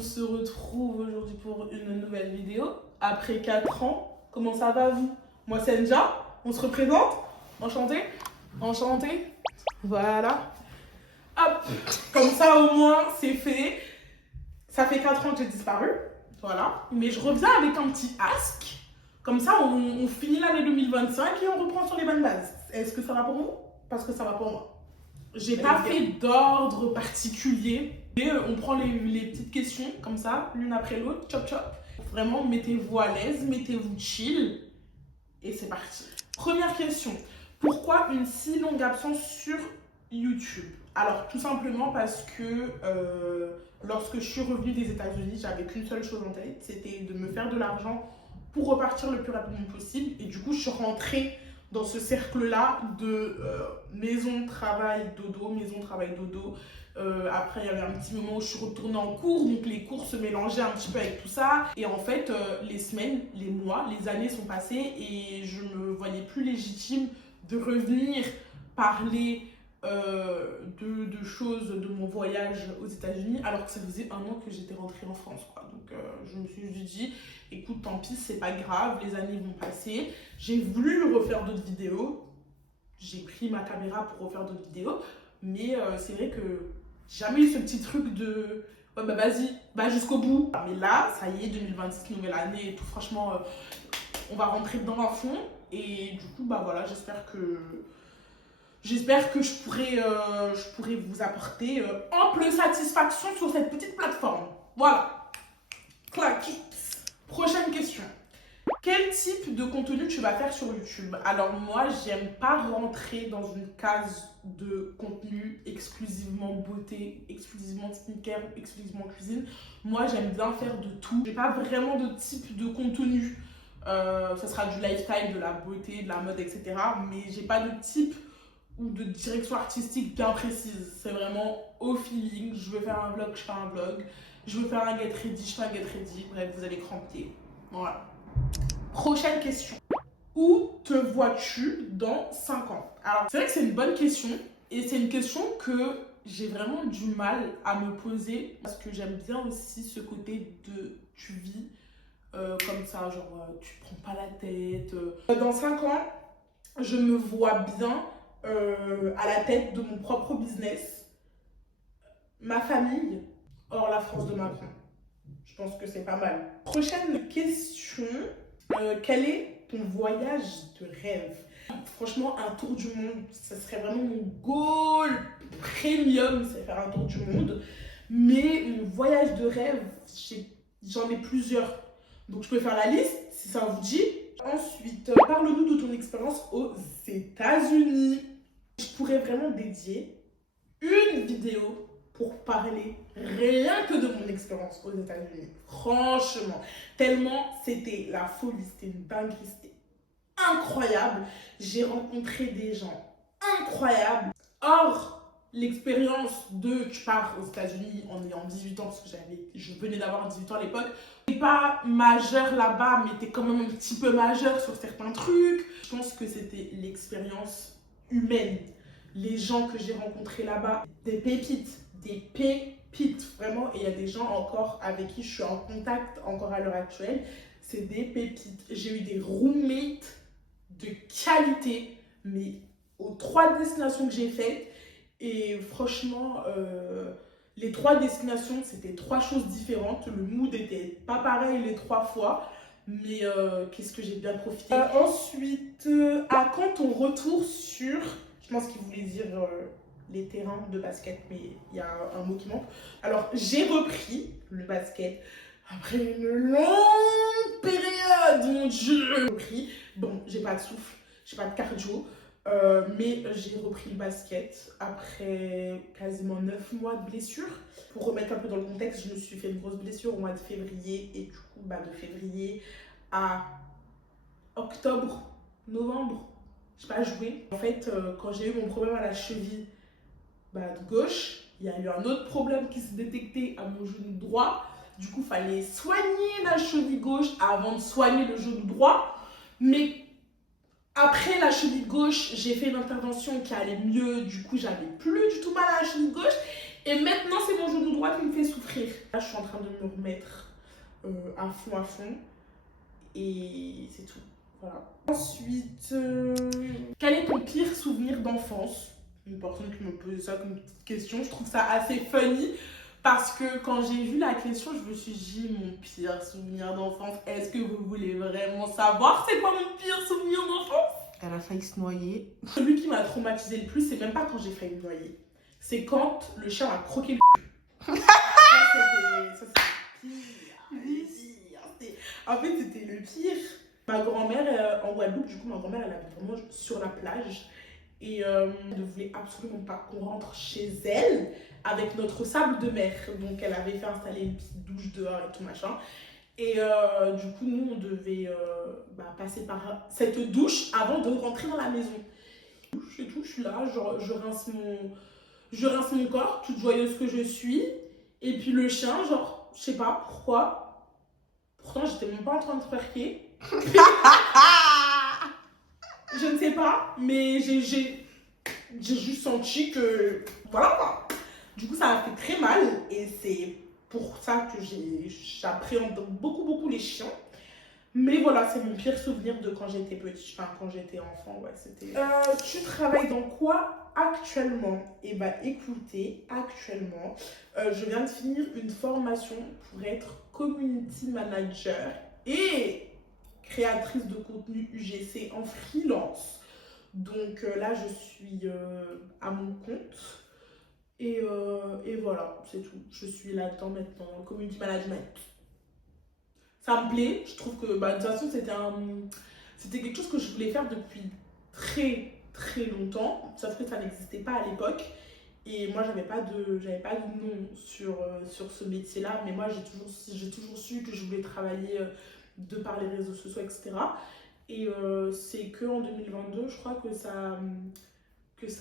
on se retrouve aujourd'hui pour une nouvelle vidéo. Après 4 ans, comment ça va vous? Moi c'est Nja, on se représente. Enchanté. Enchanté. Voilà. Hop, comme ça au moins c'est fait. Ça fait 4 ans que j'ai disparu. Voilà. Mais je reviens avec un petit ask. Comme ça on finit l'année 2025 et on reprend sur les bonnes bases. Est-ce que ça va pour vous? Parce que ça va pour moi. J'ai pas fait d'ordre particulier. Et on prend les petites questions comme ça, l'une après l'autre, chop chop. Vraiment, mettez-vous à l'aise, mettez-vous chill. Et c'est parti. Première question. Pourquoi une si longue absence sur YouTube? Alors, tout simplement parce que lorsque je suis revenue des États-Unis, j'avais qu'une seule chose en tête, c'était de me faire de l'argent pour repartir le plus rapidement possible. Et du coup, je suis rentrée dans ce cercle-là de maison, travail, dodo, maison, travail, dodo. Après, il y avait un petit moment où je suis retournée en cours, donc les cours se mélangeaient un petit peu avec tout ça. Et en fait, les semaines, les mois, les années sont passées et je me voyais plus légitime de revenir parler de choses de mon voyage aux États-Unis, alors que ça faisait 1 an que j'étais rentrée en France, quoi. Donc je me suis dit, écoute, tant pis, c'est pas grave, les années vont passer. J'ai voulu refaire d'autres vidéos, j'ai pris ma caméra pour refaire d'autres vidéos, mais c'est vrai que j'ai jamais eu ce petit truc de ouais, bah vas-y, va jusqu'au bout. Mais là, ça y est, 2026, nouvelle année et tout, franchement, on va rentrer dedans à fond. Et du coup, bah voilà, j'espère que je pourrai vous apporter ample satisfaction sur cette petite plateforme. Voilà. Clac. Prochaine question. Quel type de contenu tu vas faire sur YouTube? Alors moi, j'aime pas rentrer dans une case de contenu exclusivement beauté, exclusivement skincare, exclusivement cuisine. Moi, j'aime bien faire de tout. J'ai pas vraiment de type de contenu. Ça sera du lifestyle, de la beauté, de la mode, etc. Mais j'ai pas de type ou de direction artistique bien précise. C'est vraiment au feeling. Je veux faire un vlog, je fais un vlog. Je veux faire un get ready, je fais un get ready. Bref, vous allez cramper. Voilà. Prochaine question. Où te vois-tu dans 5 ans? Alors, c'est vrai que c'est une bonne question. Et c'est une question que j'ai vraiment du mal à me poser. Parce que j'aime bien aussi ce côté de tu vis comme ça. Genre, tu te prends pas la tête. Dans 5 ans, je me vois bien à la tête de mon propre business, ma famille, hors la France de Macron. Je pense que c'est pas mal. Prochaine question, quel est ton voyage de rêve? Franchement, un tour du monde, ça serait vraiment mon goal premium, c'est faire un tour du monde. Mais mon voyage de rêve, j'en ai plusieurs. Donc je peux faire la liste si ça vous dit. Ensuite, parle-nous de ton expérience aux États-Unis. Je pourrais vraiment dédier une vidéo pour parler rien que de mon expérience aux États-Unis. Franchement, tellement c'était la folie, c'était une dinguerie, c'était incroyable. J'ai rencontré des gens incroyables. Or, l'expérience de tu pars aux États-Unis en ayant 18 ans, parce que je venais d'avoir 18 ans à l'époque, t'es pas majeur là-bas, mais t'es quand même un petit peu majeur sur certains trucs. Je pense que c'était l'expérience humaine. Les gens que j'ai rencontrés là-bas, des pépites, vraiment. Et il y a des gens encore avec qui je suis en contact encore à l'heure actuelle. C'est des pépites. J'ai eu des roommates de qualité, mais aux 3 destinations que j'ai faites. Et franchement, les 3 destinations, c'était 3 choses différentes. Le mood était pas pareil les 3 fois. Mais qu'est-ce que j'ai bien profité. Ensuite, à quand ton retour sur... Je pense qu'il voulait dire les terrains de basket, mais il y a un mot qui manque. Alors, j'ai repris le basket après une longue période, mon Dieu. J'ai repris. Bon, j'ai pas de souffle, j'ai pas de cardio, mais j'ai repris le basket après quasiment 9 mois de blessure. Pour remettre un peu dans le contexte, je me suis fait une grosse blessure au mois de février. Et du coup, de février à octobre, novembre, je n'ai pas joué. En fait, quand j'ai eu mon problème à la cheville de gauche, il y a eu un autre problème qui s'est détecté à mon genou droit. Du coup, il fallait soigner la cheville gauche avant de soigner le genou droit. Mais après la cheville gauche, j'ai fait une intervention qui allait mieux. Du coup, j'avais plus du tout mal à la cheville gauche. Et maintenant, c'est mon genou droit qui me fait souffrir. Là, je suis en train de me remettre à fond. Et c'est tout. Voilà. Ensuite, quel est ton pire souvenir d'enfance? Une personne qui me pose ça comme petite question. Je trouve ça assez funny. Parce que quand j'ai vu la question, je me suis dit, mon pire souvenir d'enfance, est-ce que vous voulez vraiment savoir c'est quoi mon pire souvenir d'enfance? Elle a failli se noyer. Celui qui m'a traumatisé le plus, c'est même pas quand j'ai failli me noyer. C'est quand le chien a croqué le cul. Ça, c'était en fait, c'était le pire. Ma grand-mère, en Guadeloupe, du coup, ma grand-mère, elle habite vraiment sur la plage. Et elle ne voulait absolument pas qu'on rentre chez elle avec notre sable de mer. Donc, elle avait fait installer une petite douche dehors et tout machin. Et du coup, nous, on devait passer par cette douche avant de rentrer dans la maison. Et tout, je suis là, je rince mon corps, toute joyeuse que je suis. Et puis le chien, genre, je sais pas pourquoi. Pourtant, j'étais même pas en train de twerker. Je ne sais pas, mais j'ai juste senti que... Voilà quoi. Du coup, ça m'a fait très mal. Et c'est pour ça que j'appréhende beaucoup les chiens. Mais voilà, c'est mon pire souvenir de quand j'étais petite, enfin quand j'étais enfant, ouais, c'était... Tu travailles dans quoi actuellement? Eh bah écoutez, actuellement, je viens de finir une formation pour être community manager et créatrice de contenu UGC en freelance. Donc là, je suis à mon compte et voilà, c'est tout. Je suis là-dedans maintenant, community management. Ça me plaît, je trouve que de toute façon c'était quelque chose que je voulais faire depuis très longtemps, sauf que ça n'existait pas à l'époque et moi j'avais pas de nom sur ce métier là, mais moi j'ai toujours su que je voulais travailler de par les réseaux sociaux, etc. Et c'est que en 2022 je crois que ça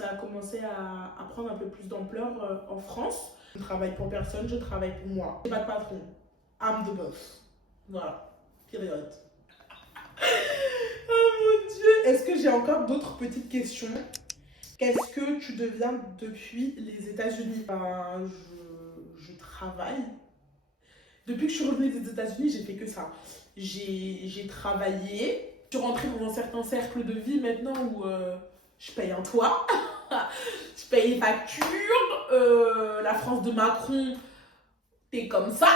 a commencé à prendre un peu plus d'ampleur en France. Je travaille pour personne, je travaille pour moi, j'ai pas de patron, I'm the boss. Voilà, période. Oh mon Dieu. Est-ce que j'ai encore d'autres petites questions? Qu'est-ce que tu deviens depuis les États-Unis? Je travaille. Depuis que je suis revenue des États-Unis, j'ai fait que ça. J'ai travaillé. Je suis rentrée dans un certain cercle de vie maintenant où je paye un toit. Je paye les factures. La France de Macron, t'es comme ça.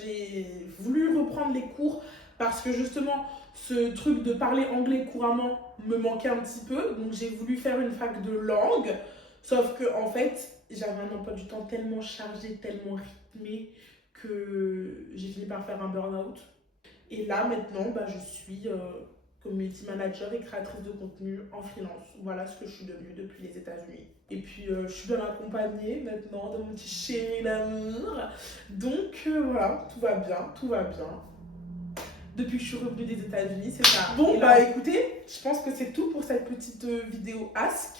J'ai voulu reprendre les cours parce que justement ce truc de parler anglais couramment me manquait un petit peu, donc j'ai voulu faire une fac de langue, sauf que en fait j'avais un emploi du temps tellement chargé, tellement rythmé que j'ai fini par faire un burn-out. Et là maintenant je suis community manager et créatrice de contenu en freelance. Voilà ce que je suis devenue depuis les États-Unis. Et puis je suis bien accompagnée maintenant de mon petit chéri d'amour. Donc voilà, tout va bien. Depuis que je suis revenue des États-Unis, c'est ça. Bon écoutez, je pense que c'est tout pour cette petite vidéo Ask.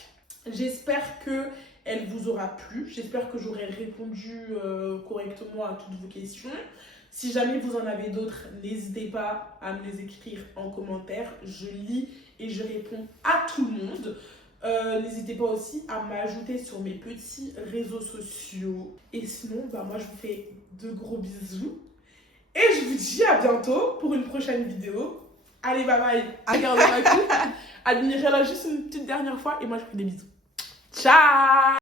J'espère que elle vous aura plu. J'espère que j'aurai répondu correctement à toutes vos questions. Si jamais vous en avez d'autres, n'hésitez pas à me les écrire en commentaire. Je lis et je réponds à tout le monde. N'hésitez pas aussi à m'ajouter sur mes petits réseaux sociaux. Et sinon, moi je vous fais de gros bisous. Et je vous dis à bientôt pour une prochaine vidéo. Allez, bye bye. Regardez ma coupe. Admirez-la juste une petite dernière fois et moi je vous fais des bisous. Ciao!